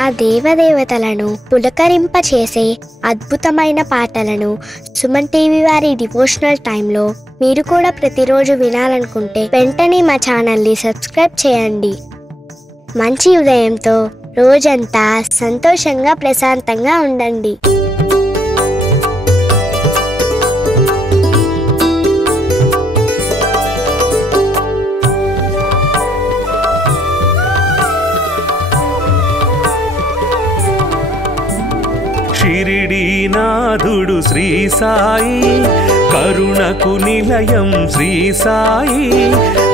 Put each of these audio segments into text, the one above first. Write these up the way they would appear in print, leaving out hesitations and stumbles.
ఆ దేవదేవతలను పులకరింపచేసే అద్భుతమైన పాటలను సుమన్ టీవీ వారి డివోషనల్ టైంలో మీరు కూడా ప్రతిరోజు వినాలనుకుంటే వెంటనే మా ఛానల్ని సబ్స్క్రైబ్ చేయండి. మంచి ఉదయంతో రోజంతా సంతోషంగా ప్రశాంతంగా ఉండండి. షిరిడీనాథుడు శ్రీ సాయి, కరుణకు నిలయం శ్రీ సాయి,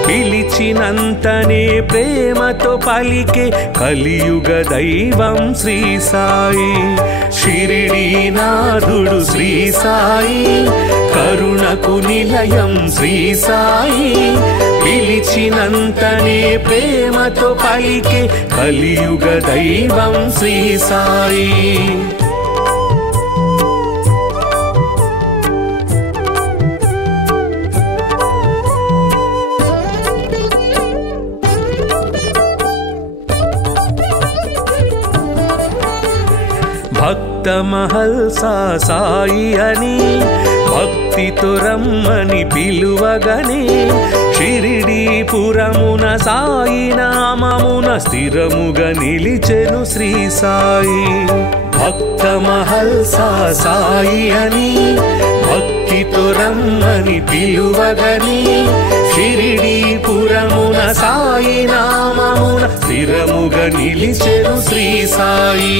పిలిచినంతనే ప్రేమతో పలికే కలియుగ దైవం శ్రీ సాయి. షిరిడీనాథుడు శ్రీ సాయి, కరుణకు నిలయం శ్రీ సాయి, పిలిచినంతనే ప్రేమతో పలికే కలియుగ దైవం శ్రీ సాయి. భక్త మహల్సా సాయి అని భక్తితో రమ్మని పిలువగనే, షిరిడీపురమున సాయి నామమున స్థిరముగా నిలిచెను శ్రీ సాయి. భక్త మహల్సా సాయి అని భక్తితో రమ్మని పిలువగనే, షిరిడీపురమున సాయి నామమున స్థిరముగా నిలిచెను శ్రీ సాయి.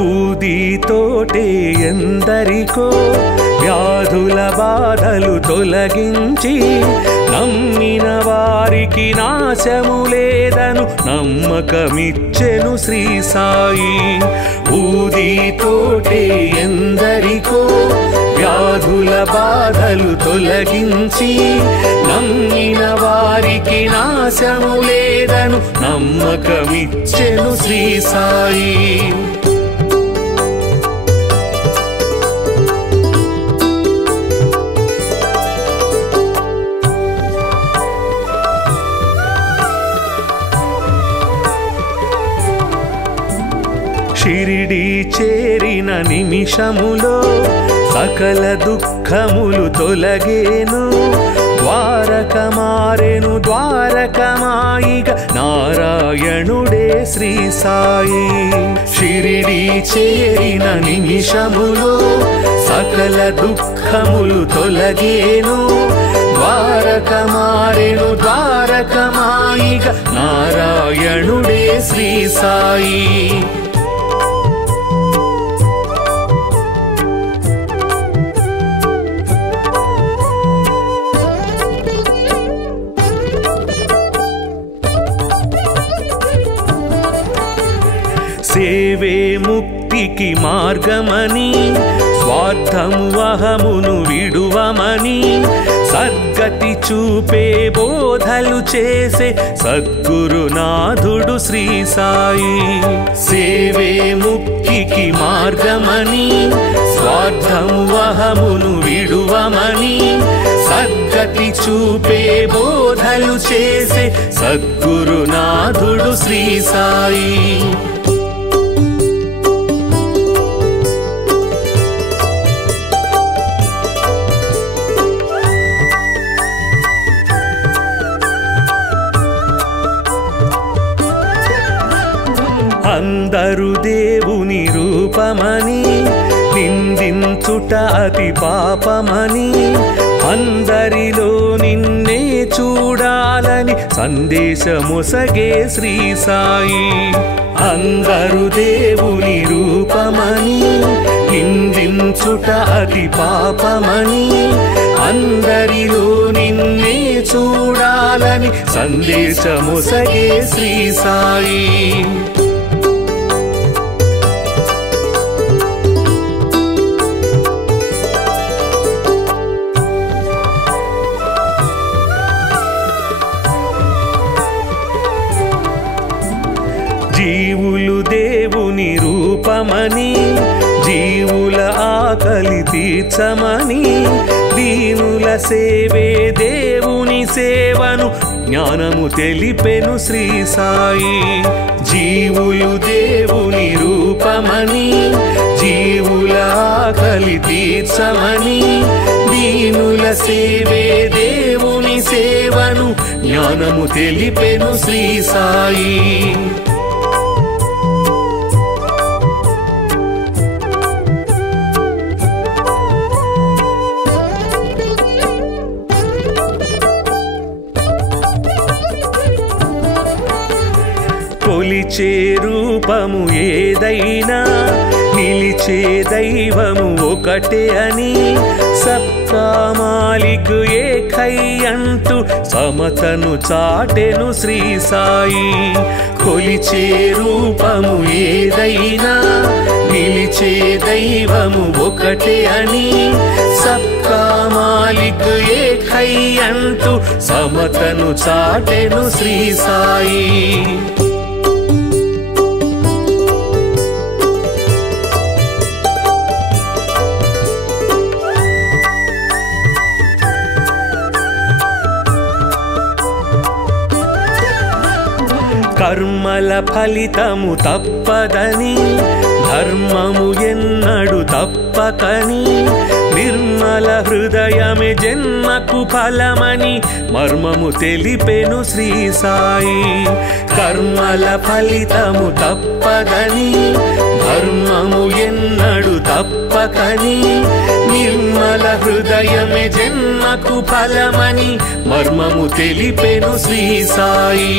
ఊదితోటే ఎందరికో వ్యాధుల బాధలు తొలగించి, నమ్మిన వారికి నాశము లేదను నమ్మకమిచ్చెను శ్రీ సాయి. ఊదితోటే ఎందరికో వ్యాధుల బాధలు తొలగించి, నమ్మిన వారికి నాశము లేదను నమ్మకమిచ్చెను శ్రీ సాయి. షిరిడీ చేరిన నిమిషములో సకల దుఃఖములు తొలగేను, ద్వారక మారెను ద్వారకమాయిగ నారాయణుడే శ్రీ సాయి. షిరిడీ చేరిన నిమిషములో సకల దుఃఖములు తొలగేను, ద్వారక మారెను ద్వారకమాయిగ నారాయణుడే శ్రీ సాయి. సేవే ముక్తికి మార్గమని, స్వార్థము అహమును విడువమని, సద్గతి చూపే బోధలు చేసే సద్గురునాథుడు శ్రీ సాయి. సేవే ముక్తికి మార్గమని, స్వార్థము అహమును విడువమని, సద్గతి చూపే బోధలు చేసే సద్గురునాథుడు శ్రీ సాయి. అందరు దేవుని రూపమని నిందించుట అతి పాపమని, అందరిలో నిన్నే చూడాలని సందేశమొసగే శ్రీ సాయి. అందరు దేవుని రూపమని నిందించుట అతి పాపమని, అందరిలో నిన్నే చూడాలని సందేశమొసగే శ్రీ సాయి. జీవులు దేవుని రూపమని జీవుల ఆకలి తీర్చమని దీనుల సేవే దేవుని సేవను జ్ఞానము తెలిపెను శ్రీ సాయి. జీవులు దేవుని రూపమని జీవుల ఆకలి తీర్చమని దీనుల సేవే దేవుని సేవను జ్ఞానము తెలిపెను శ్రీ సాయి. కొలిచే రూపము ఏదైనా నిలిచే దైవము ఒకటే అని సబ్కా మాలిక్ ఏకై అంటూ సమతను చాటెను శ్రీ సాయి. కొలిచే రూపము ఏదైనా నిలిచే దైవము ఒకటే అని సబ్కా మాలిక్ ఏకై అంటూ సమతను చాటెను శ్రీ సాయి. కర్మల ఫలితము తప్పదని ధర్మము ఎన్నడు తప్పకని నిర్మల హృదయమే జన్మకు ఫలమని మర్మము తెలిపెను శ్రీ సాయి. కర్మల ఫలితము తప్పదని ధర్మము ఎన్నడు తప్పకని నిర్మల హృదయమే జన్మకు ఫలమని మర్మము తెలిపెను శ్రీ సాయి.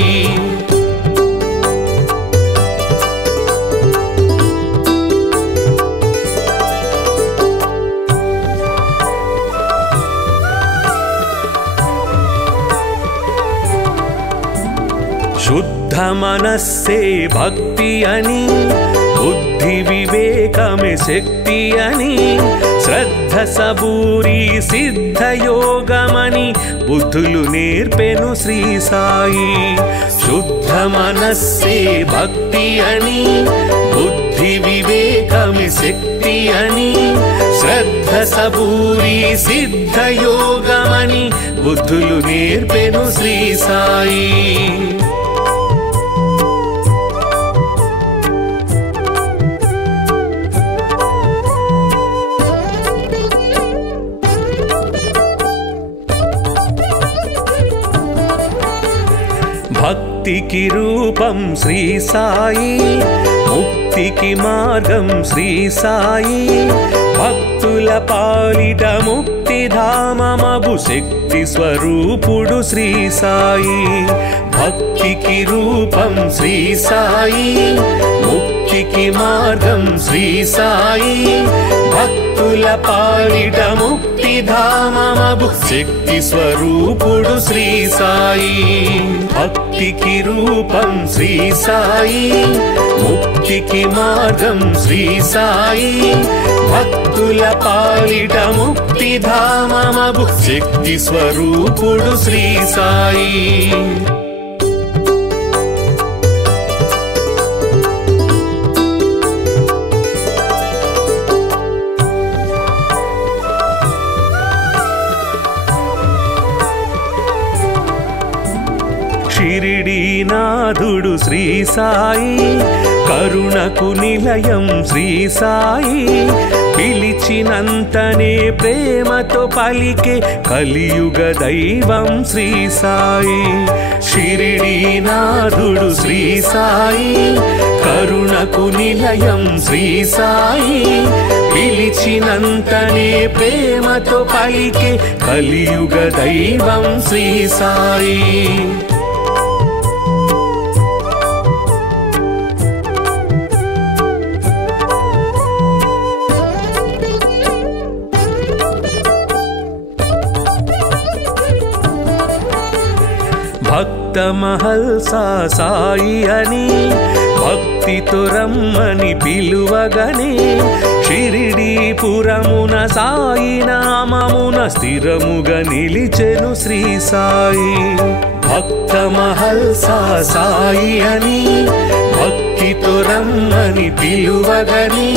శుద్ధ మనస్సే భక్తి అని బుద్ధి వివేకమే శక్తి అని శ్రద్ధ సబూరి సిద్ధ యోగమని బుద్ధులు నేర్పెను శ్రీ సాయి. శుద్ధ మనస్సే భక్తి అని బుద్ధి వివేకమే శక్తి అని శ్రద్ధ సబూరి సిద్ధ యోగమని బుద్ధులు నేర్పెను శ్రీ సాయి. భక్తికి రూపం శ్రీ సాయి ముక్తికి మార్గం శ్రీ సాయి. భక్తుల పాలిట ముక్తిధామమగు శక్తి స్వరూపుడు శ్రీ సాయి. భక్తికి రూపం శ్రీ సాయి ముక్తికి మార్గం శ్రీ సాయి. భక్తుల పాలిట ముక్తిధామమగు శక్తి స్వరూపుడు శ్రీ సాయి. భక్తికి రూపం శ్రీ సాయి ముక్తికి మార్గం శ్రీ సాయి. భక్తుల పాలిట ముక్తిధామమగు శక్తి స్వరూపుడు శ్రీ సాయి. షిరిడీనాథుడు శ్రీ సాయి కరుణకు నిలయం శ్రీ సాయి. పిలిచినంతనే ప్రేమతో పలికే కలియుగ దైవం శ్రీ సాయి. షిరిడీనాథుడు శ్రీ సాయి కరుణకు నిలయం శ్రీ సాయి. పిలిచినంతనే ప్రేమతో పలికే కలియుగ దైవం శ్రీ సాయి. భక్త మహల్సా సాయి అని భక్తితో రమ్మని పిలువగనే షిరిడీపురమున సాయి నామమున స్థిరముగా నిలిచెను శ్రీ సాయి. భక్త మహల్సా సాయి అని భక్తి అని పిలువగని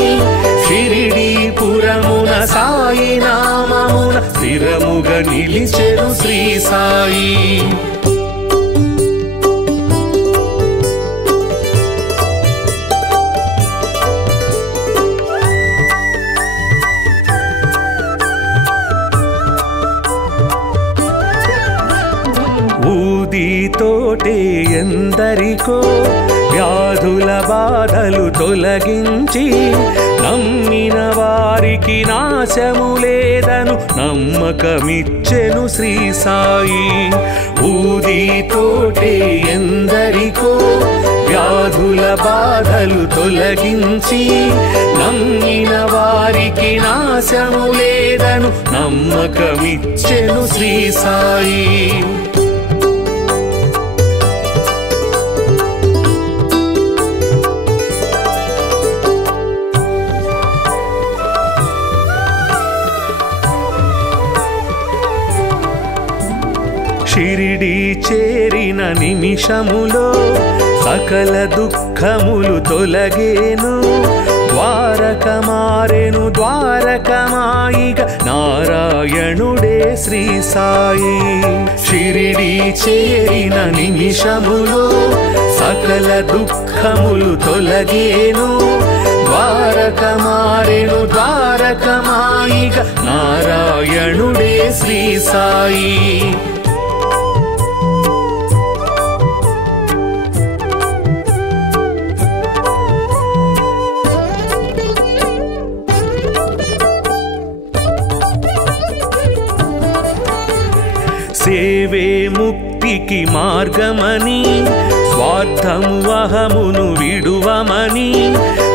షిరిడీపురమున సాయి నామమున స్థిరముగా నిలిచెను శ్రీ సాయి. ఊదితోటే ఎందరికో వ్యాధుల బాధలు తొలగించి నమ్మిన వారికి నాశము లేదను నమ్మకమిచ్చెను శ్రీ సాయి. ఊదితోటే ఎందరికో వ్యాధుల బాధలు తొలగించి నమ్మిన వారికి నాశము లేదను నమ్మకమిచ్చెను శ్రీ సాయి. షిరిడి చేరిన నిమిషములో సకల దుఃఖములు తొలగేను. ద్వారక మారెను ద్వారకమాయిగ నారాయణుడే శ్రీ సాయి. షిరిడి చేరిన నిమిషములో సకల దుఃఖములు తొలగేను. ద్వారక మారెను ద్వారకమాయిగ నారాయణుడే శ్రీ సాయి. సేవే ముక్తికి మార్గమని స్వార్థము అహమును విడువమని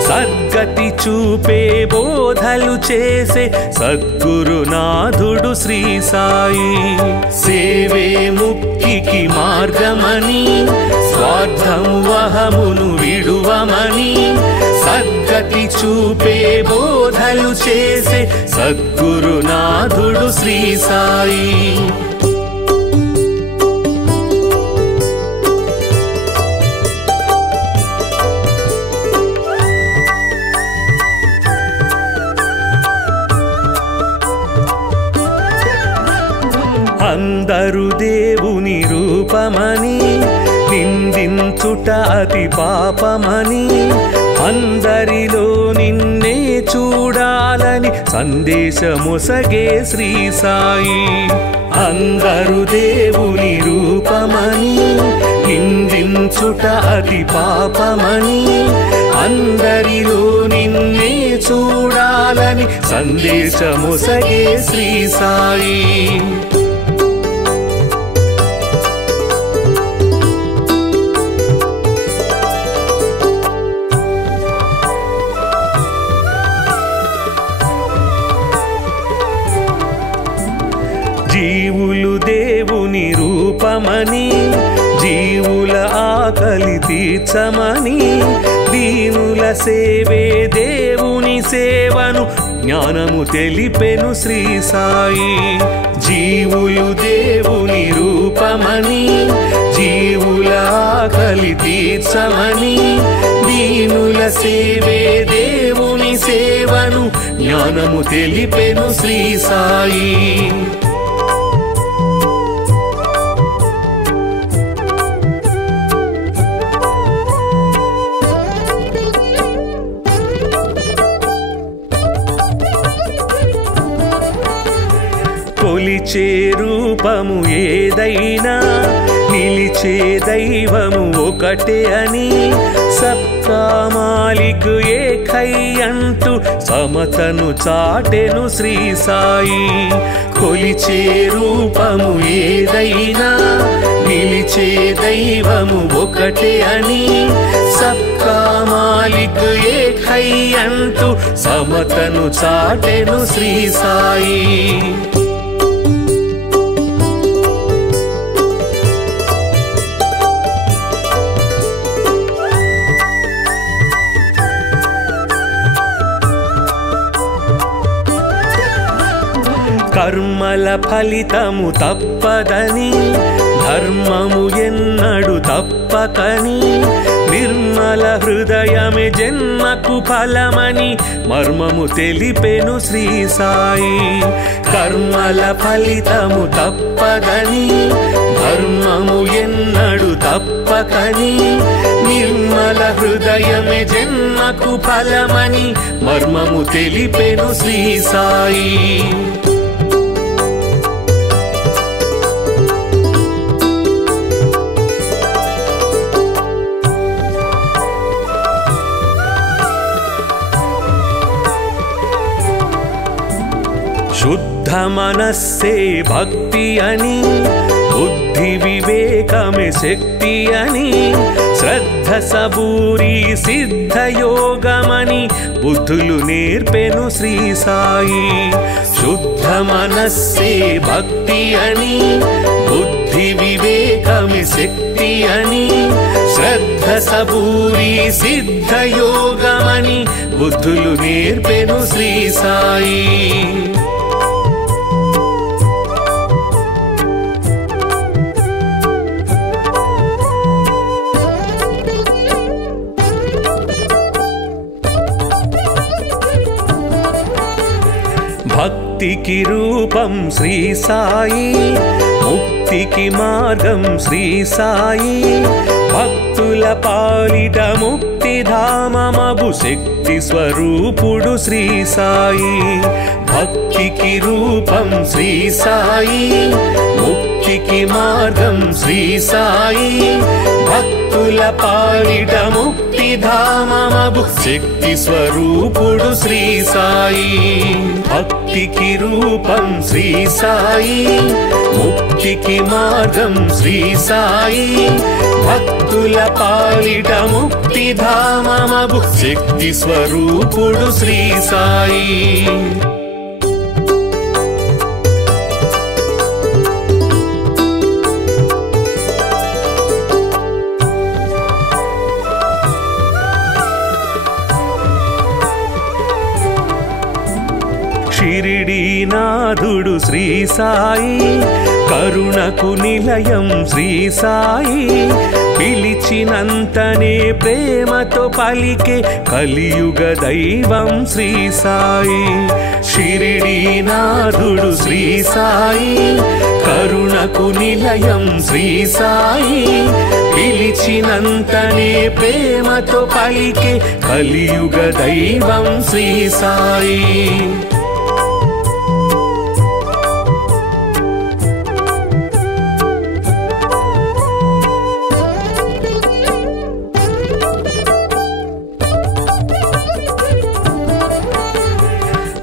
సద్గతి చూపే బోధలు చేసే సద్గురునాథుడు శ్రీ సాయి. సేవే ముక్తికి మార్గమని స్వార్థము అహమును విడువమని సద్గతి చూపే బోధలు చేసే సద్గురునాథుడు శ్రీ సాయి. అందరు దేవుని రూపమని నిందించుట అతి పాపమని అందరిలో నిన్నే చూడాలని సందేశమొసగే శ్రీ సాయి. అందరు దేవుని రూపమని నిందించుట అతి పాపమని అందరిలో నిన్నే చూడాలని సందేశమొసగే శ్రీ సాయి. జీవులు దేవుని రూపమని జీవుల ఆకలి తీర్చమని దీనుల సేవే దేవుని సేవను జ్ఞానము తెలిపెను శ్రీ సాయి. జీవులు దేవుని రూపమని జీవుల ఆకలి తీర్చమని దీనుల సేవే దేవుని సేవను జ్ఞానము తెలిపెను శ్రీ సాయి. కొలిచే రూపము ఏదైనా నిలిచే దైవము ఒకటే అని సబ్కా మాలిక్ ఏకై అంటూ సమతను చాటెను శ్రీ సాయి. కొలిచే రూపము ఏదైనా నిలిచే దైవము ఒకటే అని సబ్కా మాలిక్ ఏకై అంటూ సమతను చాటెను శ్రీ సాయి. కర్మల ఫలితము తప్పదని ధర్మము ఎన్నడు తప్పకని నిర్మల హృదయమే జన్మకు ఫలమని మర్మము తెలిపెను శ్రీ సాయి. కర్మల ఫలితము తప్పదని ధర్మము ఎన్నడు తప్పకని నిర్మల హృదయమే జన్మకు ఫలమని మర్మము తెలిపెను శ్రీ సాయి. శుద్ధ మనస్సే భక్తి అని బుద్ధి వివేకమే శక్తి అని శ్రద్ధ సబూరి సిద్ధ యోగమని బుద్ధులు నేర్పెను శ్రీ సాయి. శుద్ధ మనస్సే భక్తి అని బుద్ధి వివేకమే శక్తి అని శ్రద్ధ సబూరి సిద్ధ యోగమని బుద్ధులు నేర్పెను శ్రీ సాయి. భక్తికి రూపం శ్రీ సాయి, ముక్తికి మార్గం శ్రీ సాయి. భక్తుల పాలిట ముక్తిధామమగు శక్తి స్వరూపుడు శ్రీ సాయి. భక్తికి రూపం శ్రీ సాయి, ముక్తికి మార్గం శ్రీ సాయి. భక్తుల పాలిట ముక్తిధామమగు శక్తి స్వరూపుడు శ్రీ సాయి. భక్తికి రూపం శ్రీ సాయి, ముక్తికి మార్గం శ్రీ సాయి. భక్తుల పాలిట ముక్తిధామమగు శక్తి స్వరూపుడు శ్రీ సాయి. షిరిడీనాథుడు శ్రీ సాయి, కరుణకు నిలయం శ్రీ సాయి. పిలిచినంతనే ప్రేమతో పలికే కలియుగ దైవం శ్రీ సాయి. షిరిడీనాథుడు శ్రీ సాయి, కరుణకు నిలయం శ్రీ సాయి. పిలిచినంతనే ప్రేమతో పలికే కలియుగ దైవం శ్రీ సాయి.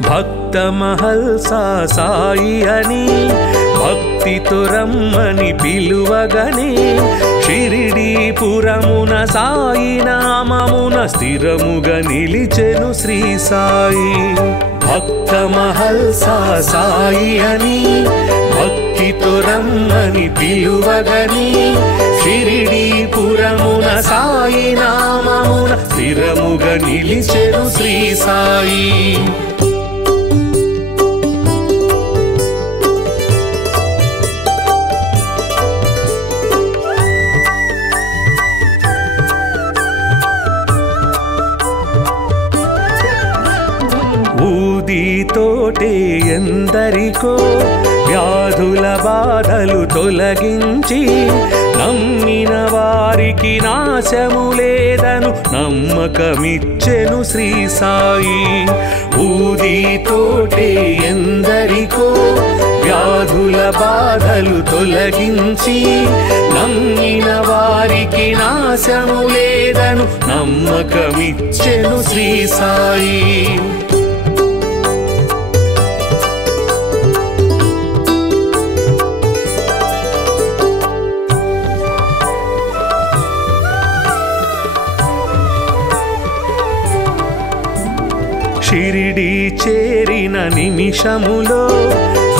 భక్త మహల్సా సాయి అని భక్తితో రమ్మని పిలువగనే షిరిడీపురమున సాయి నామమున స్థిరముగా నిలిచెను శ్రీ సాయి. భక్త మహల్సా సాయి అని భక్తితో రమ్మని పిలువగనే షిరిడీపురమున సాయి నామమున స్థిరముగా నిలిచెను శ్రీ సాయి. ఊదితోటే ఎందరికో వ్యాధుల బాధలు తొలగించి నమ్మిన వారికి నాశము లేదను నమ్మకమిచ్చెను శ్రీ సాయి. ఊదితోటే ఎందరికో వ్యాధుల బాధలు తొలగించి నమ్మిన వారికి నాశము లేదను నమ్మకమిచ్చెను శ్రీ సాయి. షిరిడీ చేరిన నిమిషములో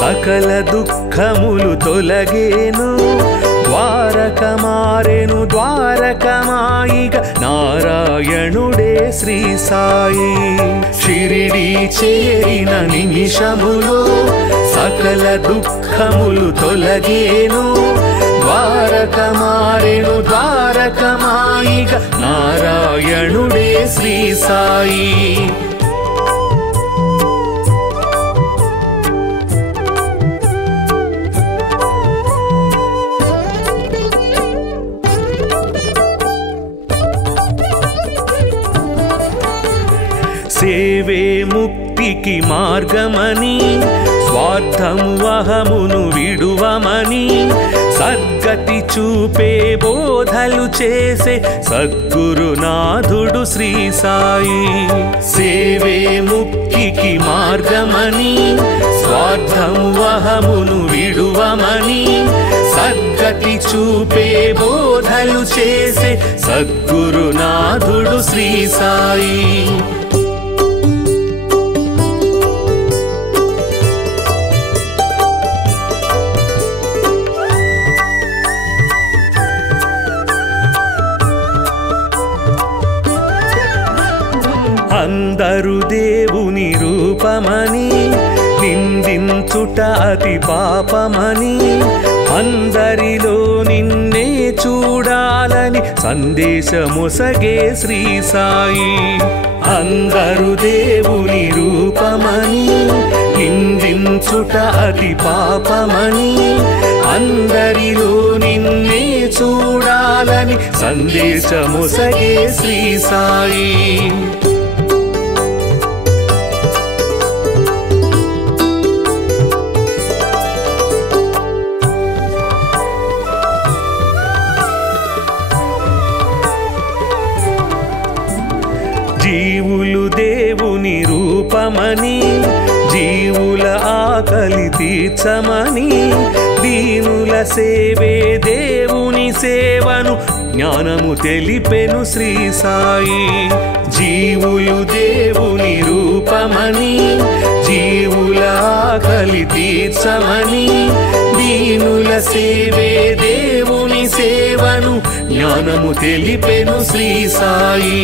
సకల దుఃఖములు తొలగేను. ద్వారక మారెను ద్వారకమాయిగా నారాయణుడే శ్రీ సాయి. షిరిడీ చేరిన నిమిషములో సకల దుఃఖములు తొలగేను. ద్వారకమారెను ద్వారకమాయిగ నారాయణుడే శ్రీ సాయి. సేవే ముక్తికి మార్గమని స్వార్థము అహమును విడువమని సద్గతి చూపే బోధలు చేసే సద్గురునాథుడు శ్రీ సాయి. సేవే ముక్తికి మార్గమని స్వార్థము అహమును విడువమని సద్గతి చూపే బోధలు చేసే సద్గురునాథుడు శ్రీ సాయి. అందరు దేవుని రూపమని నిందించుట అతి పాపమని అందరిలో నిన్నే చూడాలని సందేశమొసగే శ్రీ సాయి. అందరు దేవుని రూపమని నిందించుట అతి పాపమని అందరిలో నిన్నే చూడాలని సందేశమొసగే శ్రీ సాయి. జీవులు దేవుని రూపమని జీవుల ఆకలి తీర్చమని దీనుల సేవే దేవుని సేవను జ్ఞానము తెలిపెను శ్రీ సాయి. జీవులు దేవుని రూపమని జీవుల ఆకలి తీర్చమని దీనుల సేవే దేవుని సేవను జ్ఞానము తెలిపెను శ్రీ సాయి.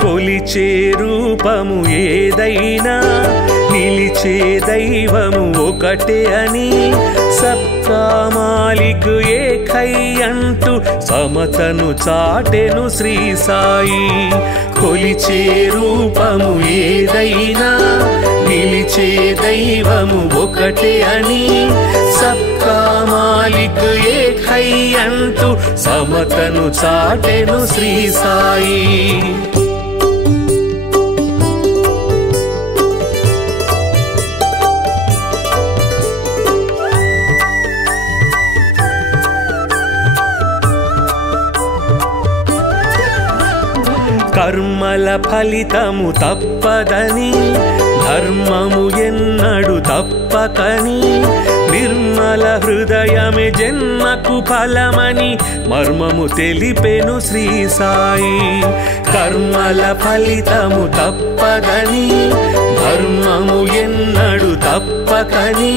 కొలిచే రూపము ఏదైనా నిలిచే దైవము ఒకటే అని సబ్కా మాలిక్ ఏకై అంటూ సమతను చాటెను శ్రీ సాయి. కొలిచే రూపము ఏదైనా నిలిచే దైవము ఒకటే అని సబ్కా మాలిక్ ఏకై అంటూ సమతను చాటెను శ్రీ సాయి. కర్మల ఫలితము తప్పదని ధర్మము ఎన్నడు తప్పకని నిర్మల హృదయమే జన్మకు ఫలమని మర్మము తెలిపెను శ్రీ సాయి. కర్మల ఫలితము తప్పదని ధర్మము ఎన్నడు తప్పకని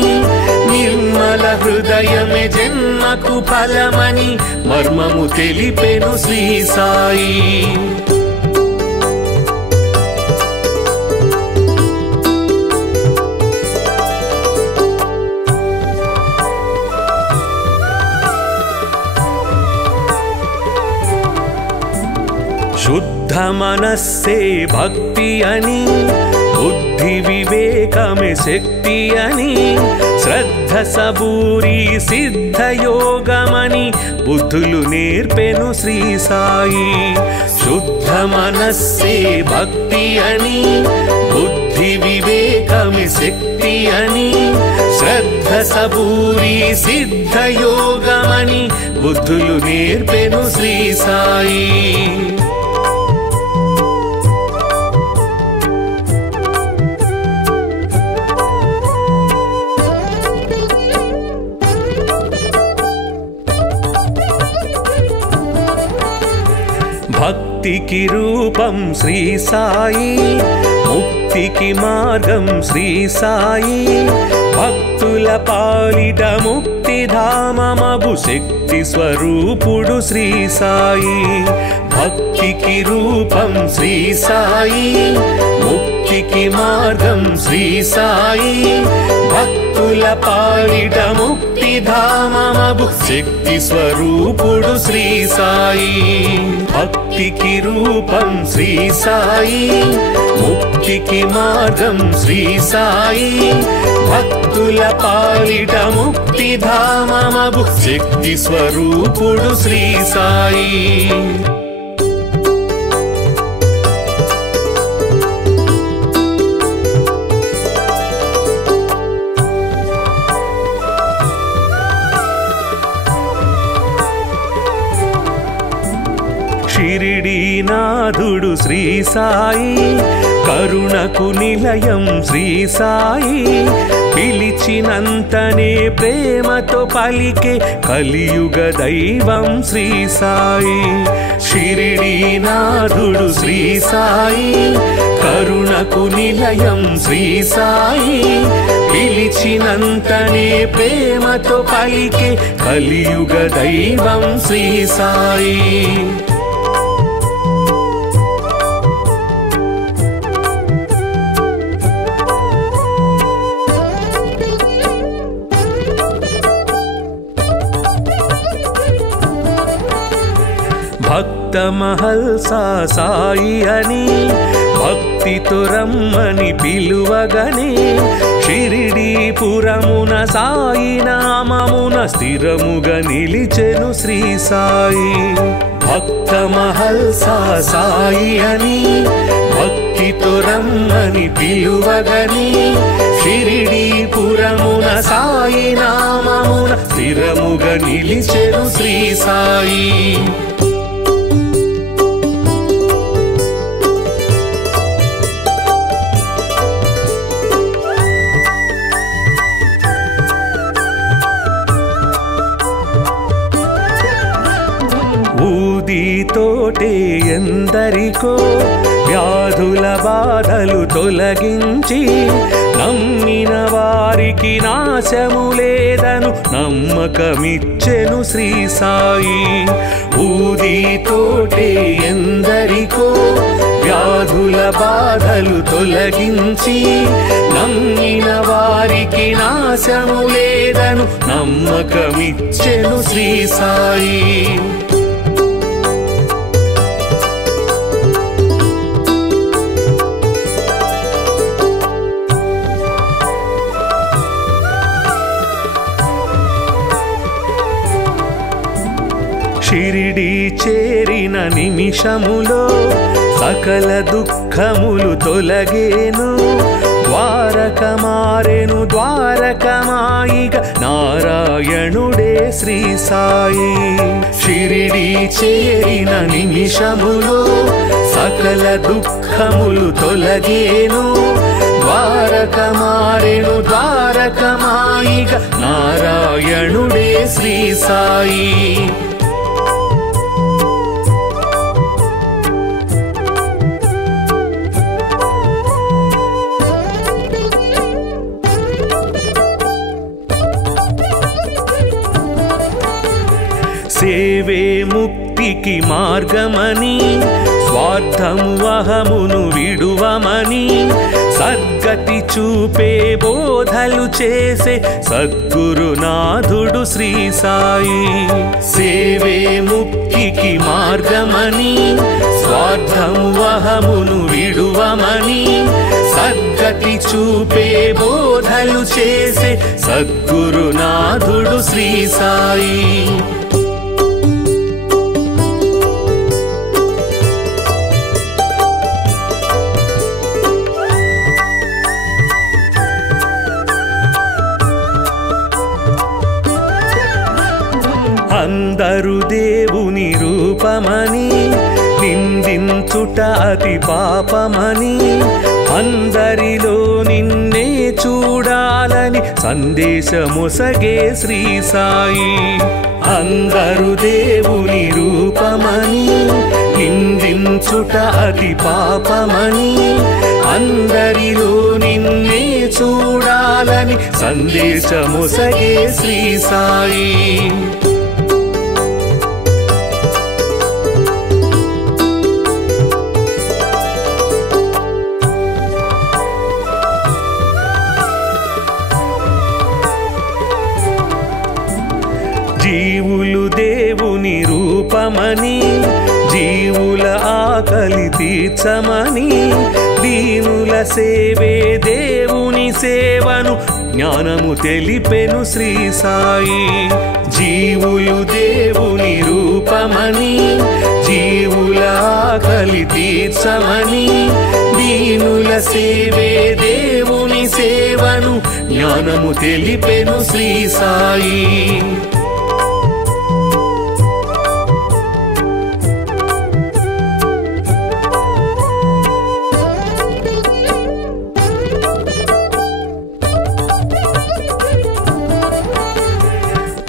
నిర్మల హృదయమే జన్మకు ఫలమని మర్మము తెలిపెను శ్రీ సాయి. శుద్ధ మనస్సే భక్తి అని బుద్ధి వివేకమే శక్తి అని శ్రద్ధ సబూరి సిద్ధ యోగమని బుద్ధులు నేర్పెను శ్రీ సాయి. శుద్ధ మనస్సే భక్తి అని బుద్ధి వివేకమే శక్తి అని శ్రద్ధ సబూరి సిద్ధ యోగమని బుద్ధులు నేర్పెను శ్రీ సాయి. భక్తికి రూపం శ్రీ సాయి ముక్తికి మార్గం శ్రీ సాయి భక్తుల పాలిట ముక్తిధామమగు శక్తి స్వరూపుడు శ్రీ సాయి భక్తికి రూపం శ్రీ సాయి ముక్తికి మార్గం శ్రీ సాయి భక్తుల పాలిట ముక్తిధామమగు శక్తి స్వరూపుడు శ్రీ సాయి భక్తికి రూపం శ్రీ సాయి ముక్తికి మార్గం శ్రీ సాయి భక్తుల పాలిట ముక్తిధామమగు శక్తి స్వరూపుడు శ్రీ సాయి షిరిడీనాథుడు శ్రీ సాయి కరుణకు నిలయం శ్రీ సాయి పిలిచినంతనే ప్రేమతో పలికే కలియుగ దైవం శ్రీ సాయి షిరిడీనాథుడు శ్రీ సాయి కరుణకు నిలయం శ్రీ సాయి పిలిచినంతనే ప్రేమతో పలికే కలియుగ దైవం శ్రీ సాయి భక్త మహల్సా సాయి అని భక్తితో రమ్మని పిలువగనే షిరిడీపురమున సాయి నామమున స్థిరముగా నిలిచెను శ్రీ సాయి భక్త మహల్సా సాయి అని భక్తితో రమ్మని పిలువగనే షిరిడీపురమున సాయి నామమున స్థిరముగా నిలిచెను శ్రీ సాయి ఊదితోటే ఎందరికో వ్యాధుల బాధలు తొలగించి నమ్మిన వారికి నాశము లేదను నమ్మకమిచ్చెను శ్రీ సాయి ఊదితోటే ఎందరికో వ్యాధుల బాధలు తొలగించి నమ్మిన వారికి నాశము లేదను నమ్మకమిచ్చెను శ్రీ సాయి షిరిడీ చేరిన నిమిషములో సకల దుఃఖములు తొలగేను ద్వారక మారెను ద్వారకమాయిగ నారాయణుడే శ్రీ సాయి షిరిడీ చేరిన నిమిషములో సకల దుఃఖములు తొలగేను ద్వారక మారెను ద్వారకమాయిగ నారాయణుడే శ్రీ సాయి సేవే ముక్తికి మార్గమని స్వార్థము అహమును విడువమని సద్గతి చూపే బోధలు చేసే సద్గురునాథుడు శ్రీ సాయి సేవే ముక్తికి మార్గమని స్వార్థము అహమును విడువమని సద్గతి చూపే బోధలు చేసే సద్గురునాథుడు శ్రీ సాయి అందరు దేవుని రూపమని నిందించుట అతి పాపమని అందరిలో నిన్నే చూడాలని సందేశమొసగే శ్రీ సాయి అందరు దేవుని రూపమని నిందించుట అతి పాపమని అందరిలో నిన్నే చూడాలని సందేశమొసగే శ్రీ సాయి. జీవులు దేవుని రూపమని జీవుల ఆకలి తీర్చమని దీనుల సేవే దేవుని సేవను జ్ఞానము తెలిపెను శ్రీ సాయి. జీవులు దేవుని రూపమని జీవుల ఆకలి తీర్చమని దీనుల సేవే దేవుని సేవను జ్ఞానము తెలిపెను శ్రీ సాయి.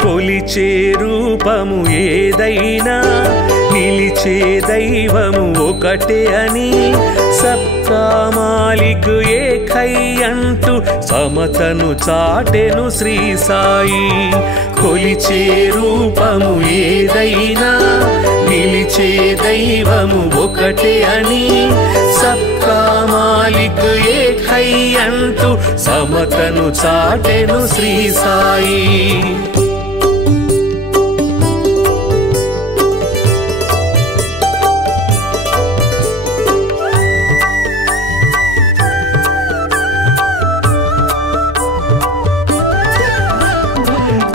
కొలిచే రూపము ఏదైనా నిలిచే దైవము ఒకటే అని సబ్కా మాలిక్ ఏకై అంటూ సమతను చాటెను శ్రీ సాయి. కొలిచే రూపము ఏదైనా నిలిచే దైవము ఒకటే అని సబ్కా మాలిక్ ఏకై అంటూ సమతను చాటెను శ్రీ సాయి.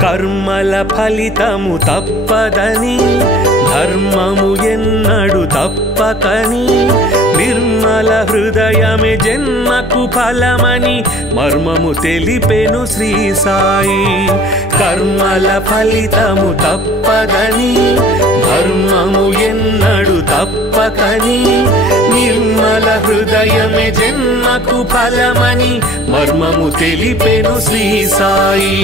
కర్మల ఫలితము తప్పదని ధర్మము ఎన్నడు తప్పకని నిర్మల హృదయమే జన్మకు ఫలమని మర్మము తెలిపెను శ్రీ సాయి. కర్మల ఫలితము తప్పదని ధర్మము ఎన్నడు తప్పకని నిర్మల హృదయమే జన్మకు ఫలమని మర్మము తెలిపెను శ్రీ సాయి.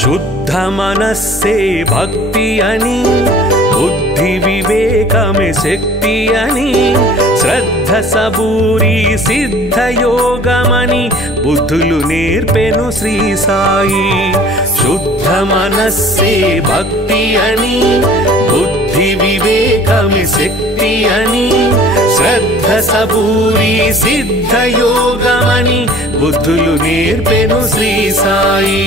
శుద్ధ మనస్సే భక్తి అని బుద్ధి వివేకమే శక్తి అని శ్రద్ధ సబూరి సిద్ధ యోగమని బుద్ధులు నేర్పెను శ్రీ సాయి. శుద్ధ మనస్సే భక్తి అని బుద్ధి వివేకమే శక్తి అని శ్రద్ధ సబూరి సిద్ధ యోగమని బుద్ధులు నేర్పెను శ్రీ సాయి.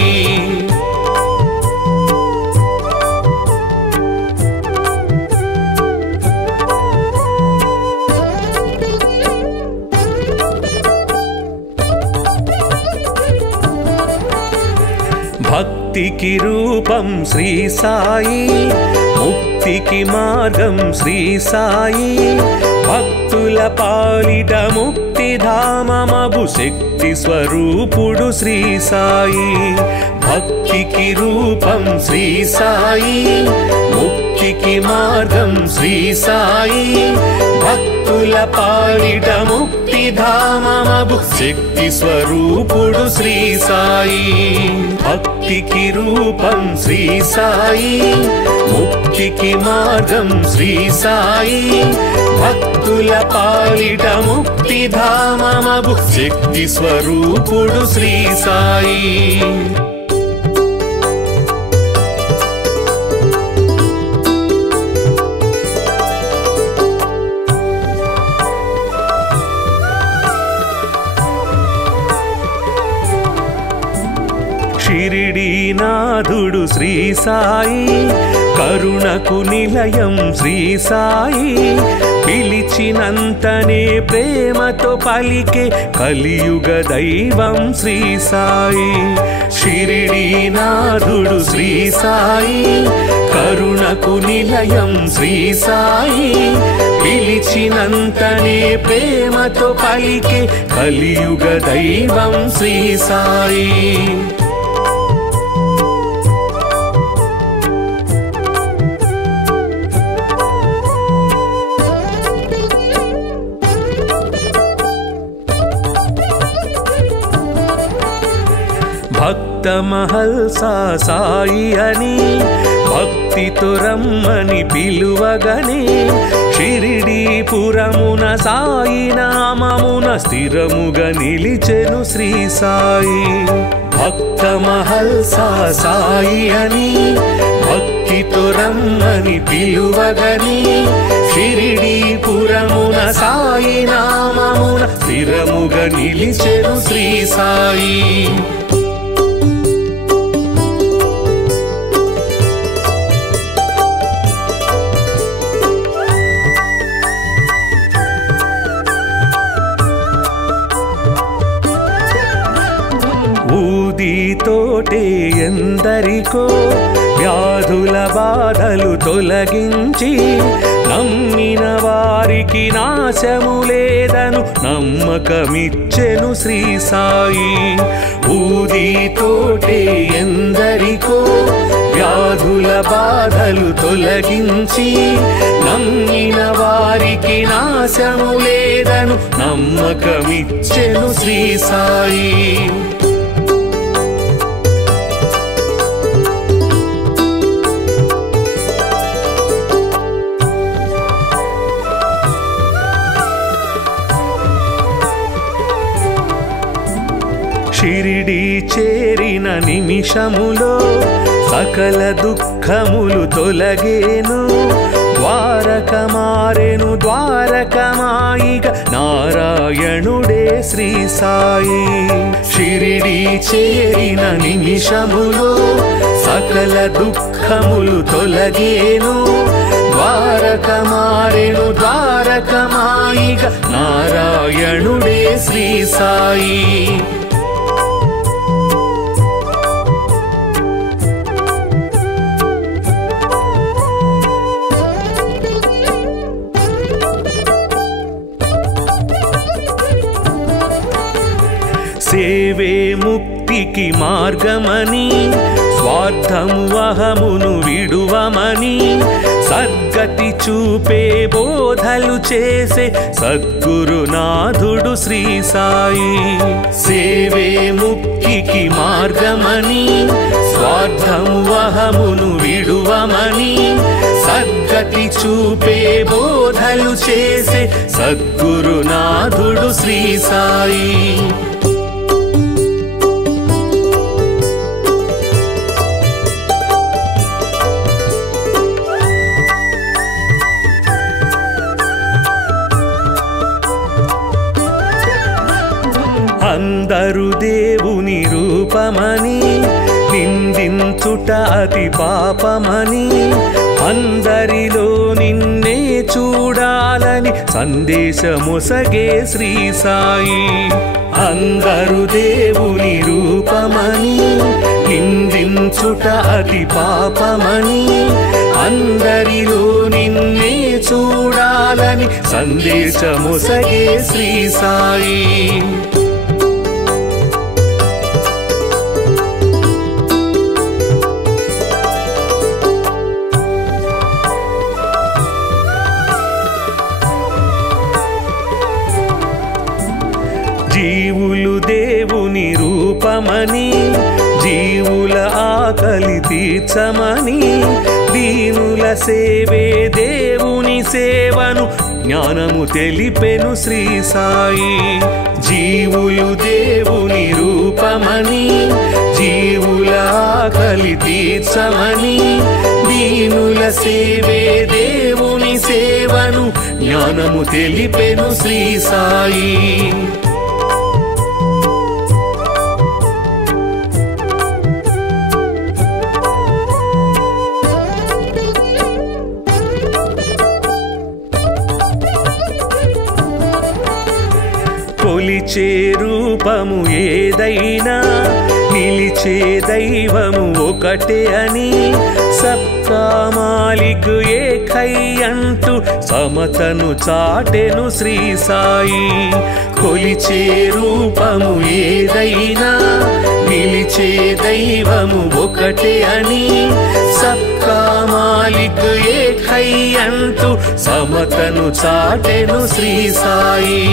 భక్తికి రూపం శ్రీ సాయి ముక్తికి మార్గం శ్రీ సాయి భక్తుల పాలిట ముక్తిధామమగు శక్తి స్వరూపుడు శ్రీ సాయి. భక్తికి రూపం శ్రీ సాయి ముక్తికి మార్గం శ్రీ సాయి భక్తుల పాలిట ముక్తిధామమగు శక్తి స్వరూపుడు శ్రీ సాయి. భక్తికి రూపం శ్రీ సాయి ముక్తికి మార్గం శ్రీ సాయి భక్తుల పాలిట ముక్తిధామమగు శక్తి స్వరూపుడు శ్రీ సాయి. షిరిడీనాథుడు శ్రీ సాయి కరుణకు నిలయం శ్రీ సాయి పిలిచినంతనే ప్రేమతో పలికే కలియుగ దైవం శ్రీ సాయి. షిరిడీనాథుడు శ్రీ సాయి కరుణకు నిలయం శ్రీ సాయి పిలిచినంతనే ప్రేమతో పలికే కలియుగ దైవం శ్రీ సాయి. భక్త మహల్సా సాయి అని భక్తితో రమ్మని పిలువగనే షిరిడీపురమున సాయి నామమున స్థిరముగా నిలిచెను శ్రీ సాయి. భక్త మహల్సా సాయి అని భక్తితో రమ్మని పిలువగని షిరిడీపురమున సాయి నామమున స్థిరముగా నిలిచెను శ్రీ సాయి. ఊదితోటే ఎందరికో వ్యాధుల బాధలు తొలగించి నమ్మిన వారికి నాశము లేదను నమ్మకమిచ్చెను శ్రీ సాయి. ఊదితోటే ఎందరికో వ్యాధుల బాధలు తొలగించి నమ్మిన వారికి నాశము లేదను నమ్మకమిచ్చెను శ్రీ సాయి. షిరిడి చేరిన నిమిషములో సకల దుఃఖములు తొలగేను ద్వారక మారెను ద్వారకమాయిగ నారాయణుడే శ్రీ సాయి. షిరిడి చేరిన నిమిషములో సకల దుఃఖములు తొలగేను ద్వారక మారెను ద్వారకమాయిగ నారాయణుడే శ్రీ సాయి. సేవే ముక్తికి మార్గమని స్వార్థము అహమును విడువమని సద్గతి చూపే బోధలు చేసే సద్గురునాథుడు శ్రీ సాయి. సేవే ముక్తికి మార్గమని స్వార్థము అహమును విడువమని సద్గతి చూపే బోధలు చేసే సద్గురునాథుడు శ్రీ సాయి. అందరు దేవుని రూపమని నిందించుట అతి పాపమని అందరిలో నిన్నే చూడాలని సందేశమొసగే శ్రీ సాయి. అందరు దేవుని రూపమని నిందించుట అతి పాపమని అందరిలో నిన్నే చూడాలని సందేశమొసగే శ్రీ సాయి. జీవులు దేవుని రూపమని జీవుల ఆకలి తీర్చమని దీనుల సేవే దేవుని సేవను జ్ఞానము తెలిపెను శ్రీ సాయి. జీవులు దేవుని రూపమని జీవుల ఆకలి తీర్చమని దీనుల సేవే దేవుని సేవను జ్ఞానము తెలిపెను శ్రీ సాయి. కొలిచే రూపము ఏదైనా నిలిచే దైవము ఒకటే అని సబ్కా మాలిక్ ఏకై అంటూ సమతను చాటెను శ్రీ సాయి. కొలిచే రూపము ఏదైనా నిలిచే దైవము ఒకటే అని సబ్కా మాలిక్ ఏకై అంటూ సమతను చాటెను శ్రీ సాయి.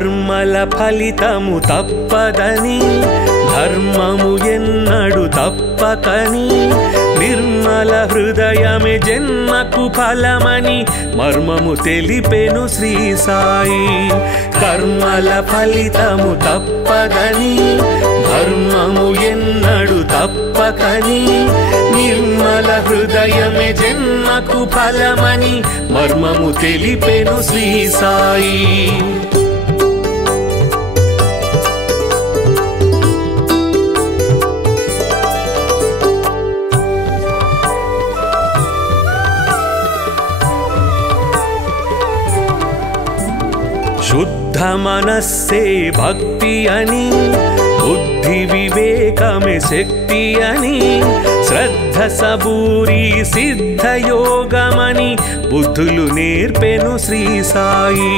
కర్మల ఫలితము తప్పదని ధర్మము ఎన్నడు తప్పకని నిర్మల హృదయమే జన్మకు ఫలమని మర్మము తెలిపెను శ్రీ సాయి. కర్మల ఫలితము తప్పదని ధర్మము ఎన్నడు తప్పకని నిర్మల హృదయమే జన్మకు ఫలమని మర్మము తెలిపెను శ్రీ సాయి. శుద్ధ మనస్సే భక్తి అని బుద్ధి వివేకమే శక్తి అని శ్రద్ధ సబూరి సిద్ధ యోగమని బుద్ధులు నేర్పెను శ్రీ సాయి.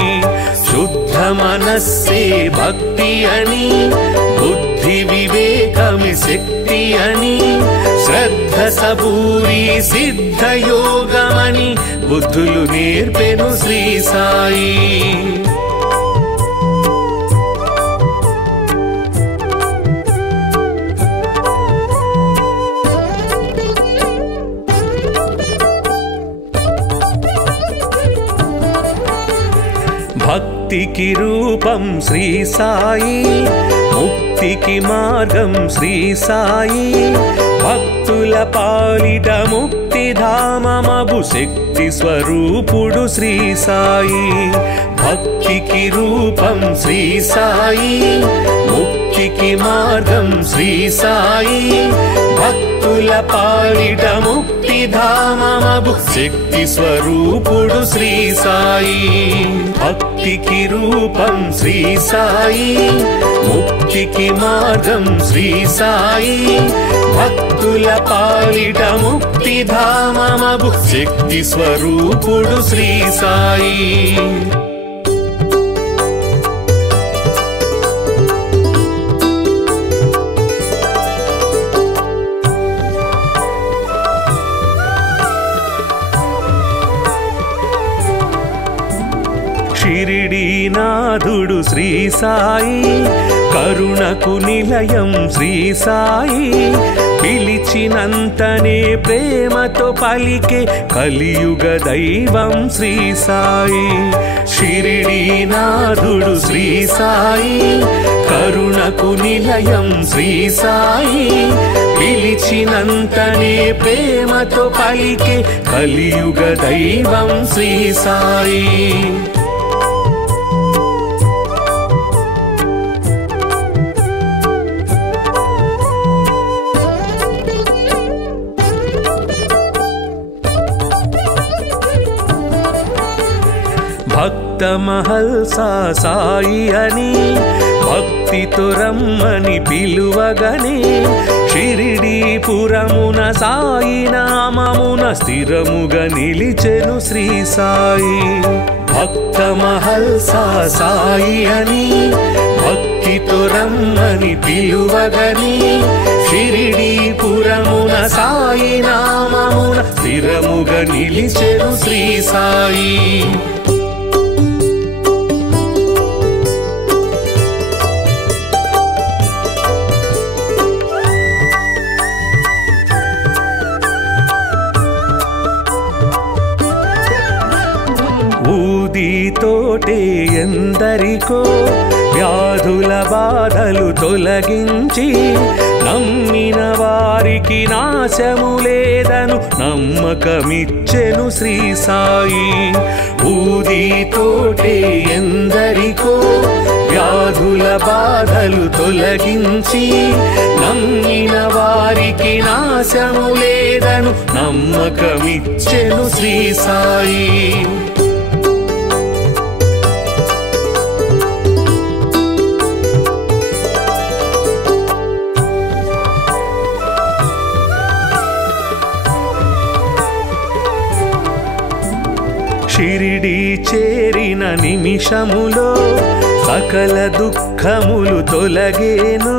శుద్ధ మనస్సే భక్తి అని బుద్ధి వివేకమే శక్తి అని శ్రద్ధ సబూరి సిద్ధ యోగమని బుద్ధులు నేర్పెను శ్రీ సాయి. భక్తికి రూపం శ్రీ సాయి, ముక్తికి మార్గం శ్రీ సాయి. భక్తుల పాలిట ముక్తి ధామమగు శక్తి స్వరూపుడు శ్రీ సాయి. భక్తికి రూపం శ్రీ సాయి, ముక్తికి మార్గం శ్రీ సాయి. భక్తుల పాలిట ముక్తి ధామమగు శక్తి స్వరూపుడు శ్రీ సాయి. భక్తికి రూపం శ్రీ సాయి, ముక్తికి మార్గం శ్రీ సాయి. భక్తుల పాలిట ముక్తి ధామమగు శక్తి స్వరూపుడు శ్రీ సాయి. షిరిడీనాథుడు శ్రీ సాయి, కరుణకు నిలయం శ్రీ సాయి. పిలిచినంతనే ప్రేమతో పలికే కలియుగ దైవం శ్రీ సాయి. షిరిడీనాథుడు శ్రీ సాయి, కరుణకు నిలయం శ్రీ సాయి. పిలిచినంతనే ప్రేమతో పలికే కలియుగ దైవం శ్రీ సాయి. భక్త మహల్సా సాయి అని భక్తితో రమ్మని పిలువగనే షిరిడీపురమున సాయి నామమున స్థిరముగా నిలిచెను శ్రీ సాయి. భక్త మహల్సా సాయి అని భక్తితో రమ్మని పిలువగనే షిరిడీపురమున సాయి నామమున స్థిరముగా నిలిచెను శ్రీ సాయి. ఊదితోటే ఎందరికో వ్యాధుల బాధలు తొలగించి నమ్మిన వారికి నాశము లేదను నమ్మకమిచ్చెను శ్రీ సాయి. ఊదితోటే ఎందరికో వ్యాధుల బాధలు తొలగించి నమ్మిన వారికి నాశము లేదను నమ్మకమిచ్చెను శ్రీ సాయి. షిరిడీ చేరిన నిమిషములో సకల దుఃఖములు తొలగేను.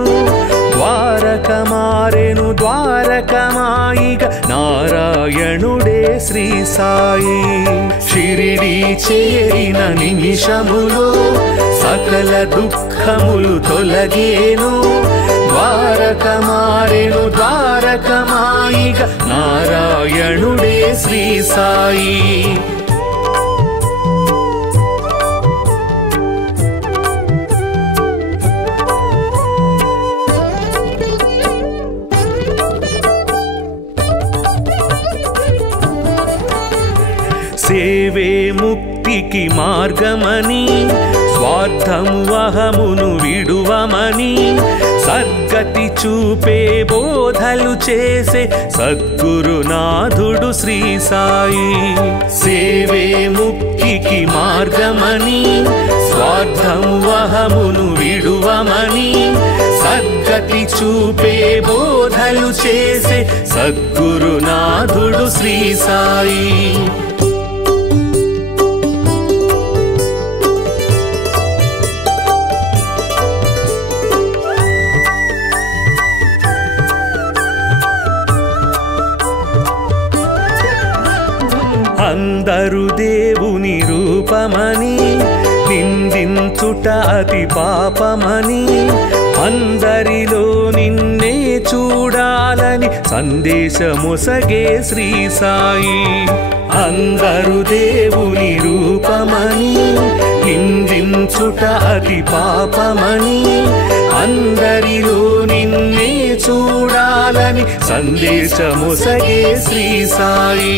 ద్వారక మారెను ద్వారకమాయిగా నారాయణుడే శ్రీ సాయి. షిరిడీ చేరిన నిమిషములో సకల దుఃఖములు తొలగేను ద్వారక మారెను ద్వారకమాయిగ నారాయణుడే శ్రీ సాయి సేవే ముక్తికి మార్గమని స్వార్థము అహమును విడువమని సద్గతి చూపే బోధలు చేసే సద్గురునాథుడు శ్రీ సాయి సేవే ముక్తికి మార్గమని స్వార్థము అహమును విడువమని సద్గతి చూపే బోధలు చేసే సద్గురునాథుడు శ్రీ సాయి అందరు దేవుని రూపమని నిందించుట అతి పాపమని అందరిలో నిన్నే చూడాలని సందేశమొసగే శ్రీ సాయి అందరు దేవుని రూపమని నిందించుట అతి పాపమని అందరిలో నిన్నే చూడాలని సందేశమొసగే శ్రీ సాయి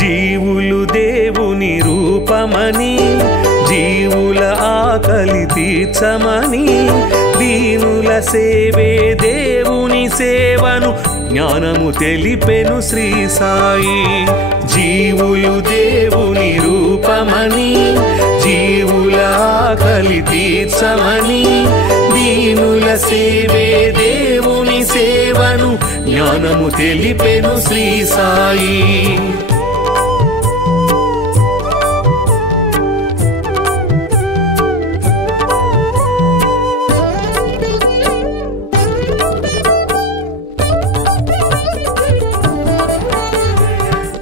జీవులు దేవుని రూపమని జీవుల ఆకలి తీర్చమని దీనుల సేవే దేవుని సేవను జ్ఞానము తెలిపెను శ్రీ సాయి జీవులు దేవుని రూపమని జీవుల ఆకలి తీర్చమని దీనుల సేవే దేవుని సేవను జ్ఞానము తెలిపెను శ్రీ సాయి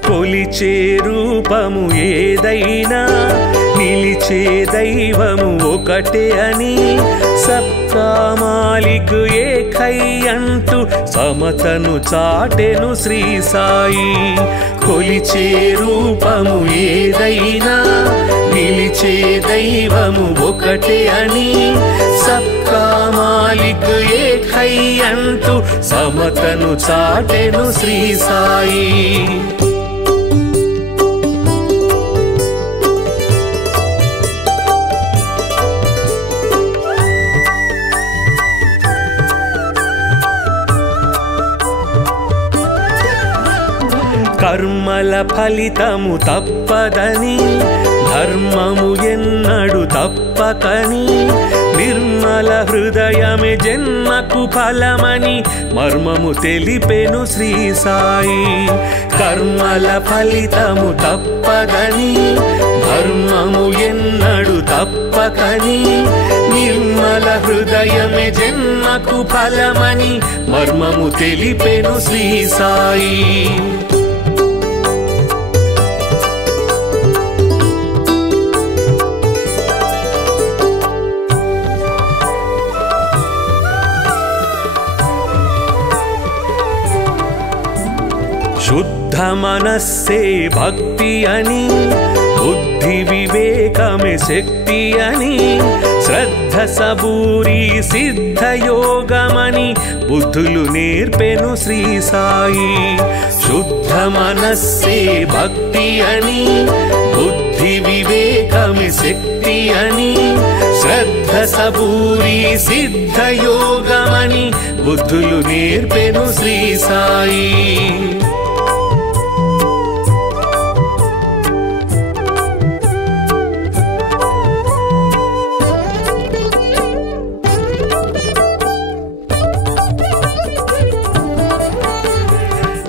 కొలిచే రూపము ఏదైనా నిలిచే దైవము ఒకటే అని సబ్కా మాలిక్ ఏకై అంటూ సమతను చాటెను శ్రీ సాయి కొలిచే రూపము ఏదైనా నిలిచే దైవము ఒకటే అని సబ్కా మాలిక్ ఏకై అంటూ సమతను చాటెను శ్రీ సాయి కర్మల ఫలితము తప్పదని ధర్మము ఎన్నడు తప్పకని నిర్మల హృదయమే జన్మకు ఫలమని మర్మము తెలిపెను శ్రీ సాయి కర్మల ఫలితము తప్పదని ధర్మము ఎన్నడు తప్పకని నిర్మల హృదయమే జన్మకు ఫలమని మర్మము తెలిపెను శ్రీ సాయి శుద్ధ మనస్సే భక్తి అని బుద్ధి వివేకమే శక్తి అని శ్రద్ధ సబూరి సిద్ధ యోగమని బుద్ధులు నేర్పెను శ్రీ సాయి శుద్ధ మనస్సే భక్తి అని బుద్ధి వివేకమే శక్తి అని శ్రద్ధ సబూరి సిద్ధ యోగమని బుద్ధులు నేర్పెను శ్రీ సాయి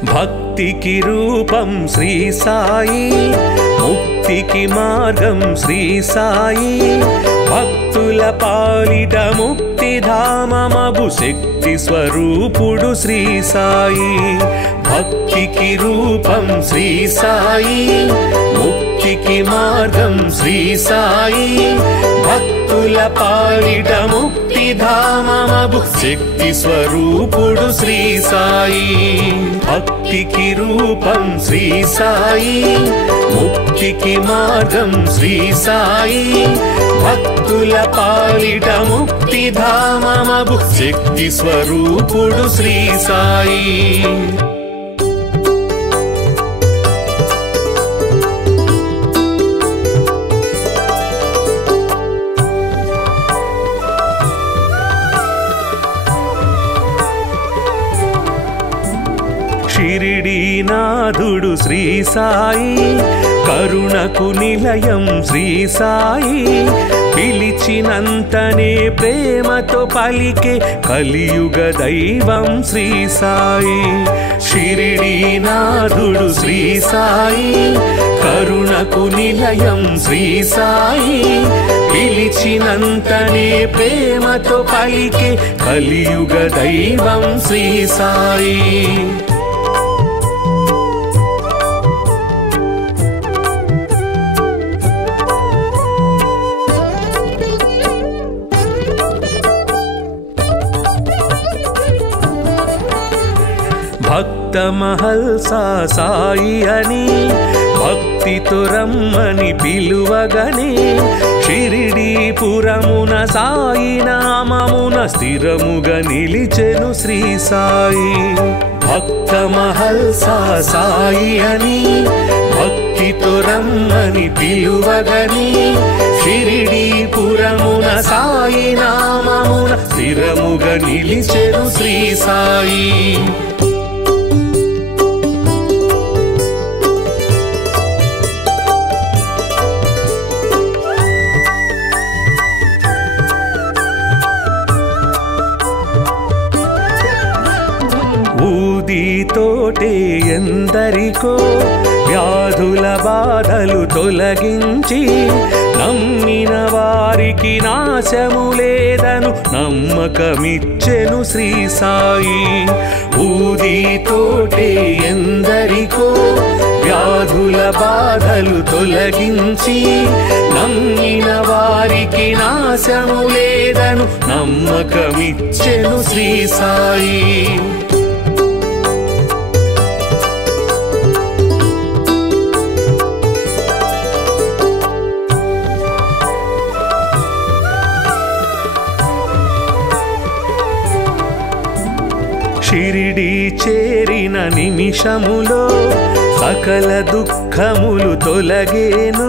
భక్తికి రూపం శ్రీ సాయి ముక్తికి మార్గం శ్రీ సాయి భక్తుల భక్తుల పాలిట ముక్తిధామమగు శక్తి స్వరూపుడు శ్రీ సాయి భక్తికి రూపం శ్రీ సాయి ముక్తికి మార్గం శ్రీ సాయి భక్తుల పాలిట ముక్తిధామమగు శక్తి స్వరూపుడు శ్రీ సాయి భక్తికి రూపం శ్రీ సాయి ముక్తికి మార్గం శ్రీ సాయి భక్తుల పాలిట ముక్తిధామమగు శక్తి స్వరూపుడు శ్రీ సాయి షిరిడీనాథుడు శ్రీ సాయి కరుణకు నిలయం శ్రీ సాయి పిలిచినంతనే ప్రేమతో పలికే కలియుగ దైవం శ్రీ సాయి షిరిడీనాథుడు శ్రీ సాయి కరుణకు నిలయం శ్రీ సాయి పిలిచినంతనే ప్రేమతో పలికే కలియుగ దైవం శ్రీ సాయి భక్త మహల్సా సాయి అని భక్తితో రమ్మని పిలువగనే షిరిడీపురమున సాయి నామమున స్థిరముగా నిలిచెను శ్రీ సాయి భక్త మహల్సా సాయి అని భక్తితో రమ్మని పిలువగనే షిరిడీపురమున సాయి నామమున స్థిరముగా నిలిచెను శ్రీ సాయి ఊదితోటే ఎందరికో వ్యాధుల బాధలు తొలగించి నమ్మిన వారికి నాశము లేదను నమ్మకమిచ్చెను శ్రీ సాయి ఊదితోటే ఎందరికో వ్యాధుల బాధలు తొలగించి నమ్మిన వారికి నాశము లేదను నమ్మకమిచ్చెను శ్రీ సాయి షిరిడీ చేరిన నిమిషములో సకల దుఃఖములు తొలగేను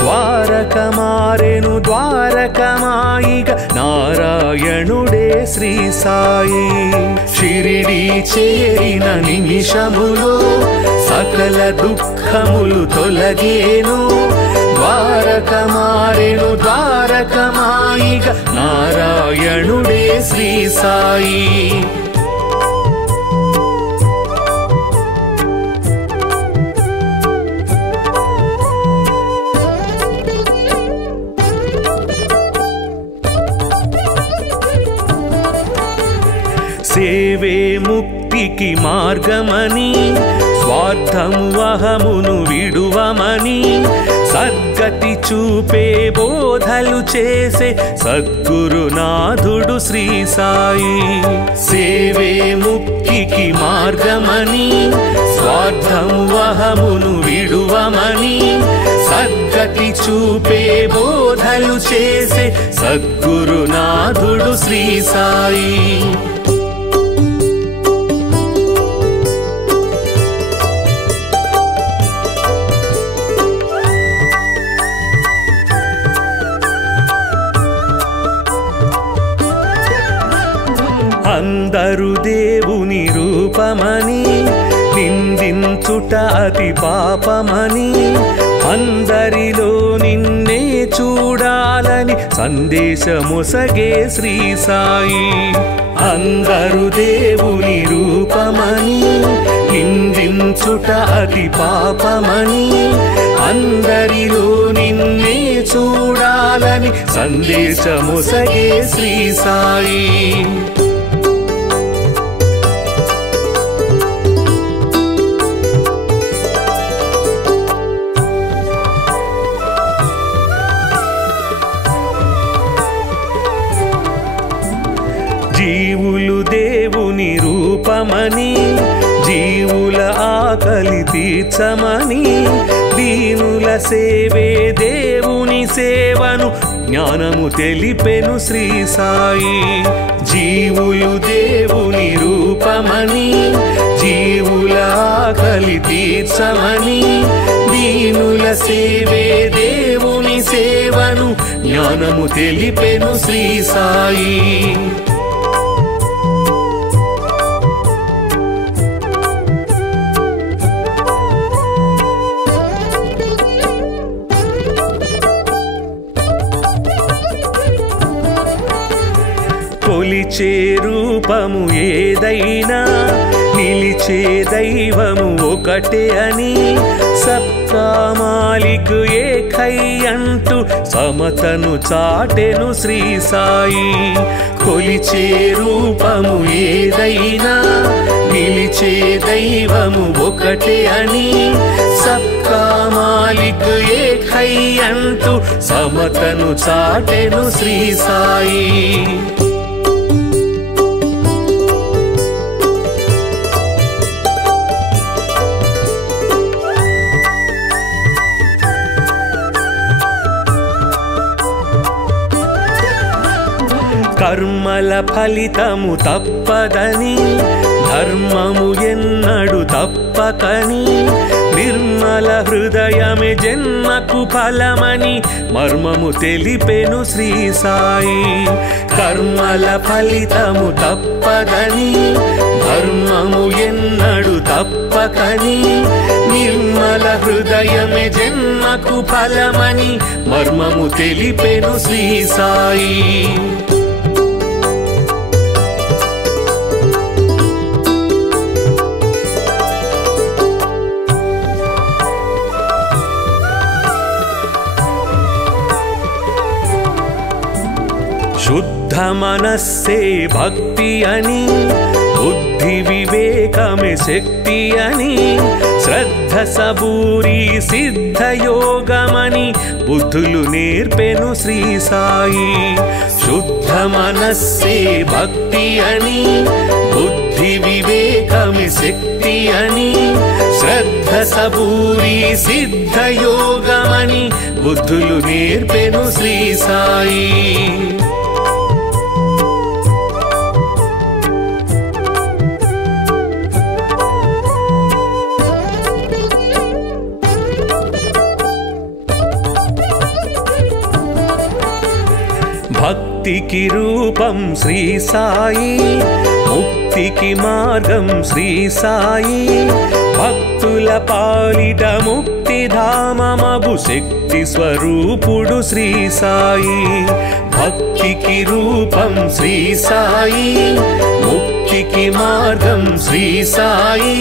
ద్వారక మారెను ద్వారకమాయిగ నారాయణుడే శ్రీ సాయి షిరిడీ చేరిన నిమిషములో సకల దుఃఖములు తొలగేను ద్వారక మారెను ద్వారకమాయిగ నారాయణుడే శ్రీ సాయి సేవే ముక్తికి మార్గమని స్వార్థము అహమును విడువమని సద్గతి చూపే బోధలు చేసే సద్గురునాథుడు శ్రీ సాయి సేవే ముక్తికి మార్గమని స్వార్థము అహమును విడువమని సద్గతి చూపే బోధలు చేసే సద్గురునాథుడు శ్రీ సాయి అందరు దేవుని రూపమని నిందించుట అతి పాపమని అందరిలో నిన్నే చూడాలని సందేశమొసగే శ్రీ సాయి. అందరు దేవుని రూపమని నిందించుట అతి పాపమని, అందరిలో నిన్నే చూడాలని సందేశమొసగే శ్రీ సాయి. జీవులు దేవుని రూపమని, జీవుల ఆకలి తీర్చమని, దీనుల సేవే దేవుని సేవను జ్ఞానము తెలిపెను శ్రీ సాయి. జీవులు దేవుని రూపమని, జీవుల ఆకలి తీర్చమని, దీనుల సేవే దేవుని సేవను జ్ఞానము తెలిపెను శ్రీ సాయి. కొలిచే రూపము ఏదైనా నిలిచే దైవము ఒకటే అని, సబ్కా మాలిక్ ఏకై అంటూ సమతను చాటెను శ్రీ సాయి. కొలిచే రూపము ఏదైనా నిలిచే దైవము ఒకటే అని, సబ్కా మాలిక్ ఏకై అంటూ సమతను చాటెను శ్రీ సాయి. కర్మల ఫలితము తప్పదని, ధర్మము ఎన్నడు తప్పకని, నిర్మల హృదయమే జన్మకు ఫలమని మర్మము తెలిపెను శ్రీ సాయి. కర్మల ఫలితము తప్పదని, ధర్మము ఎన్నడు తప్పకని, నిర్మల హృదయమే జన్మకు ఫలమని మర్మము తెలిపెను శ్రీ సాయి. శుద్ధ మనస్సే భక్తి అని, బుద్ధి వివేకమే శక్తి అని, శ్రద్ధ సబూరి సిద్ధ యోగమని బుద్ధులు నేర్పెను శ్రీ సాయి. శుద్ధ మనస్సే భక్తి అని, బుద్ధి వివేకమే శక్తి అని, శ్రద్ధ సబూరి సిద్ధ యోగమని బుద్ధులు నేర్పెను శ్రీ సాయి. భక్తికి రూపం శ్రీ సాయి, ముక్తికి మార్గం శ్రీ సాయి, భక్తుల పాలిట ముక్తి ధామమగు శక్తి స్వరూపుడు శ్రీ సాయి. భక్తికి రూపం శ్రీ సాయి, ముక్తికి మార్గం శ్రీ సాయి,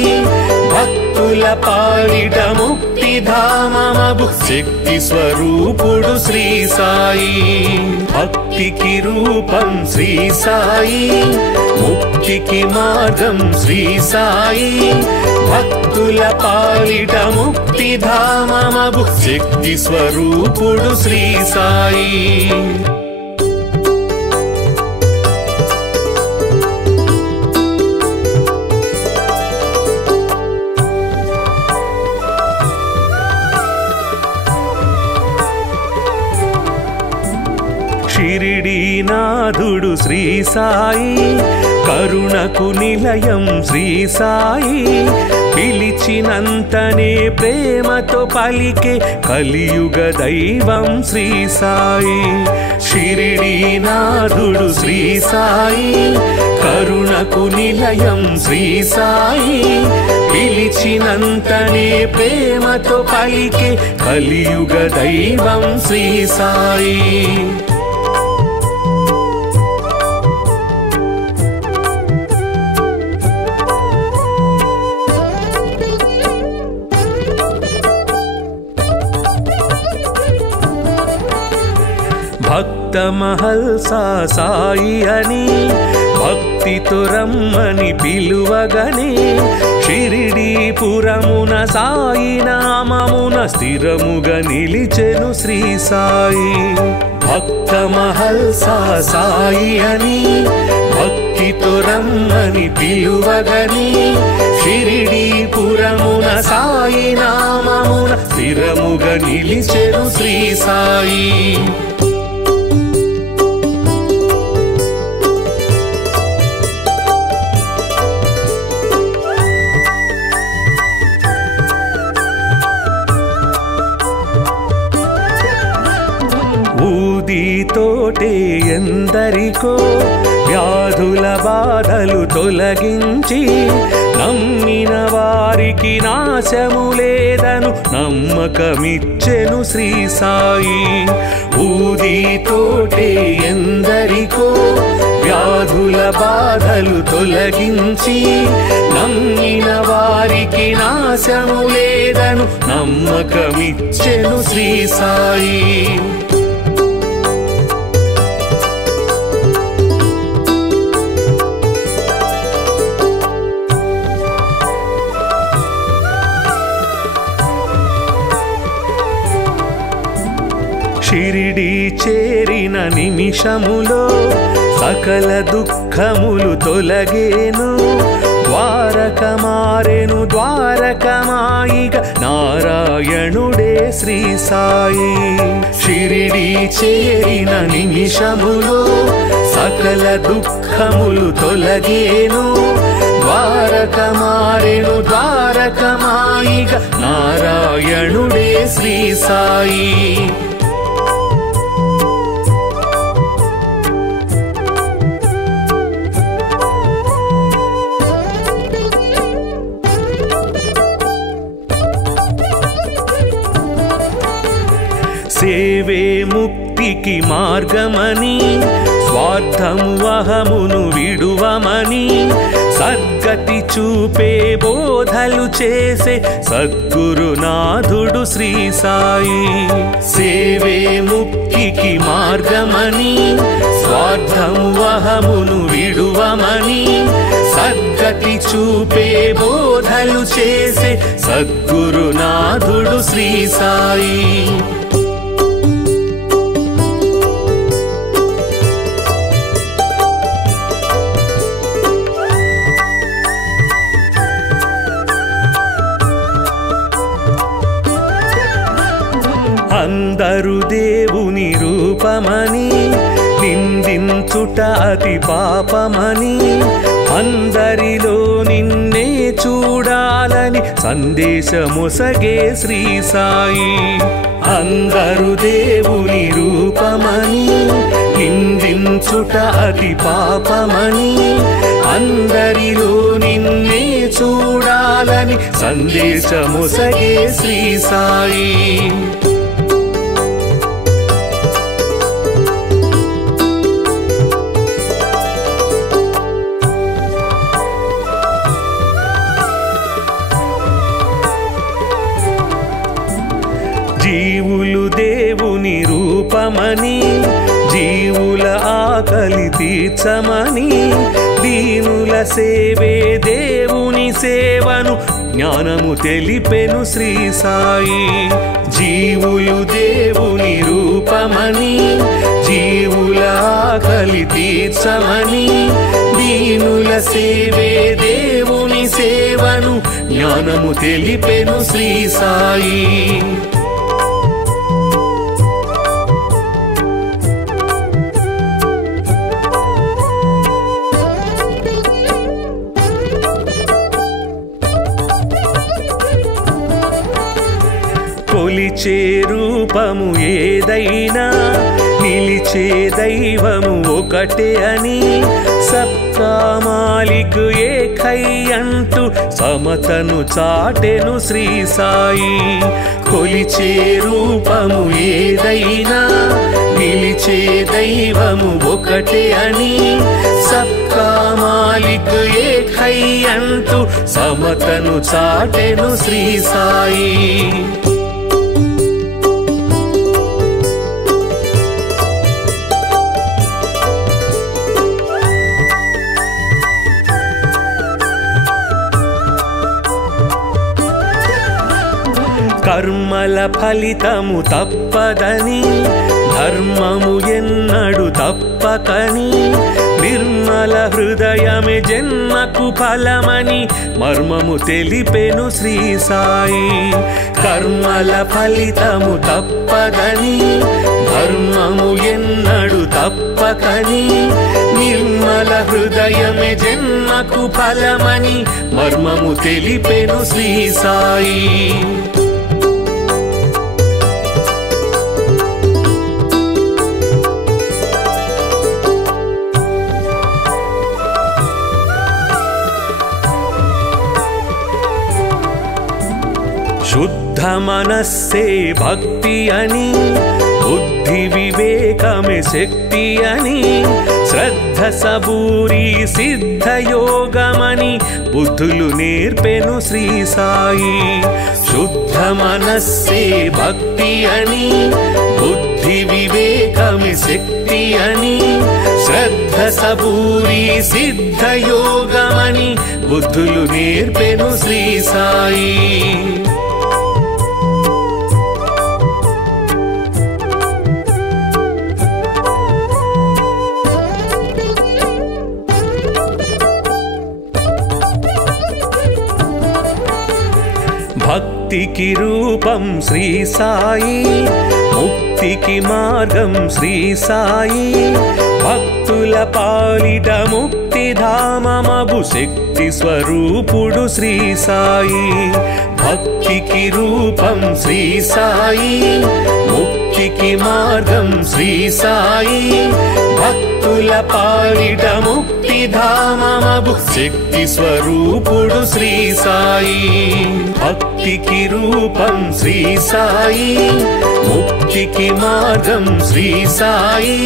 భక్తుల పాలిట ముక్తి ధామమగు శక్తి స్వరూపుడు శ్రీ సాయి. భక్తికి రూపం శ్రీ సాయి, ముక్తికి మార్గం శ్రీ సాయి, భక్తుల పాలిట ముక్తి ధామమగు శక్తి స్వరూపుడు శ్రీ సాయి. షిరిడీ నాథుడు శ్రీ సాయి, కరుణకు నిలయం శ్రీ సాయి, పిలిచినంతనే ప్రేమతో పలికే కలియుగ దైవం శ్రీ సాయి. షిరిడీనాథుడు శ్రీ సాయి, కరుణకు నిలయం శ్రీ సాయి, పిలిచినంతనే ప్రేమతో పలికే కలియుగ దైవం శ్రీ సాయి. భక్త మహల్సా సాయి అని భక్తితో రమ్మని పిలువగనే, షిరిడీపురమున సాయి నామమున స్థిరముగా నిలిచెను శ్రీ సాయి. భక్త మహల్సా సాయి అని భక్తితో రమ్మని పిలువగనే, షిరిడీపురమున సాయి నామమున స్థిరముగా నిలిచెను శ్రీ సాయి. ఊదితోటే ఎందరికో వ్యాధుల బాధలు తొలగించి, నమ్మిన వారికి నాశము లేదను నమ్మకమిచ్చెను శ్రీ సాయి. ఊదితోటే ఎందరికో వ్యాధుల బాధలు తొలగించి, నమ్మిన వారికి నాశము లేదను నమ్మకమిచ్చెను శ్రీ సాయి. షిరిడీ చేరిన నిమిషములో సకల దుఃఖములు తొలగేను, ద్వారక మారెను ద్వారకమాయిగా నారాయణుడే శ్రీ సాయి. షిరిడీ చేరిన నిమిషములో సకల దుఃఖములు తొలగేను, ద్వారక మారెను ద్వారకమాయిగా నారాయణుడే శ్రీ సాయి. సేవే ముక్తికి మార్గమని, స్వార్థము అహమును విడువమని, సద్గతి చూపే బోధలు చేసే సద్గురునాథుడు శ్రీ సాయి. సేవే ముక్తికి మార్గమని, స్వార్థము అహమును విడువమని, సద్గతి చూపే బోధలు చేసే సద్గురునాథుడు శ్రీ సాయి. అందరు దేవుని రూపమని నిందించుట అతి పాపమని, అందరిలో నిన్నే చూడాలని సందేశమొసగే శ్రీ సాయి. అందరు దేవుని రూపమని నిందించుట అతి పాపమని, అందరిలో నిన్నే చూడాలని సందేశమొసగే శ్రీ సాయి. జీవులు దేవుని రూపమని, జీవుల ఆకలి తీర్చమని, దీనుల సేవే దేవుని సేవను జ్ఞానము తెలిపెను శ్రీ సాయి. జీవులు దేవుని రూపమని, జీవుల ఆకలి తీర్చమని, దీనుల సేవే దేవుని సేవను జ్ఞానము తెలిపెను శ్రీ సాయి. కొలిచే రూపము ఏదైనా నిలిచే దైవము ఒకటే అని సబ్కా మాలిక్ ఏకై అంటూ సమతను చాటెను శ్రీ సాయి. కొలిచే రూపము ఏదైనా నిలిచే దైవము ఒకటే అని సబ్కా మాలిక్ ఏకై అంటూ సమతను చాటెను శ్రీ సాయి. కర్మల ఫలితము తప్పదని ధర్మము ఎన్నడు తప్పకని నిర్మల హృదయమే జన్మకు ఫలమని మర్మము తెలిపెను శ్రీ సాయి. కర్మల ఫలితము తప్పదని ధర్మము ఎన్నడు తప్పకని నిర్మల హృదయమే జన్మకు ఫలమని మర్మము తెలిపెను శ్రీ సాయి. శుద్ధ మనస్సే భక్తి అని బుద్ధి వివేకమే శక్తి అని శ్రద్ధ సబూరి సిద్ధ యోగమని బుద్ధులు నేర్పెను శ్రీ సాయి. శుద్ధ మనస్సే భక్తి అని బుద్ధి వివేకమే శక్తి అని శ్రద్ధ సబూరి సిద్ధ యోగమని బుద్ధులు నేర్పెను శ్రీ సాయి. భక్తికి రూపం శ్రీ సాయి, ముక్తికి మార్గం శ్రీ సాయి. భక్తుల పాలిట ముక్తిధామమగు శక్తి స్వరూపుడు శ్రీ సాయి. భక్తికి రూపం శ్రీ సాయి, ముక్తికి మార్గం శ్రీ సాయి. భక్తుల పాలిట ముక్తిధామమగు శక్తి స్వరూపుడు శ్రీ సాయి. భక్తికి రూపం శ్రీ సాయి, ముక్తికి మార్గం శ్రీ సాయి.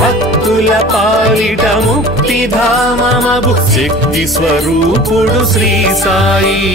భక్తుల పాలిట ముక్తిధామమగు శక్తి స్వరూపుడు శ్రీ సాయి.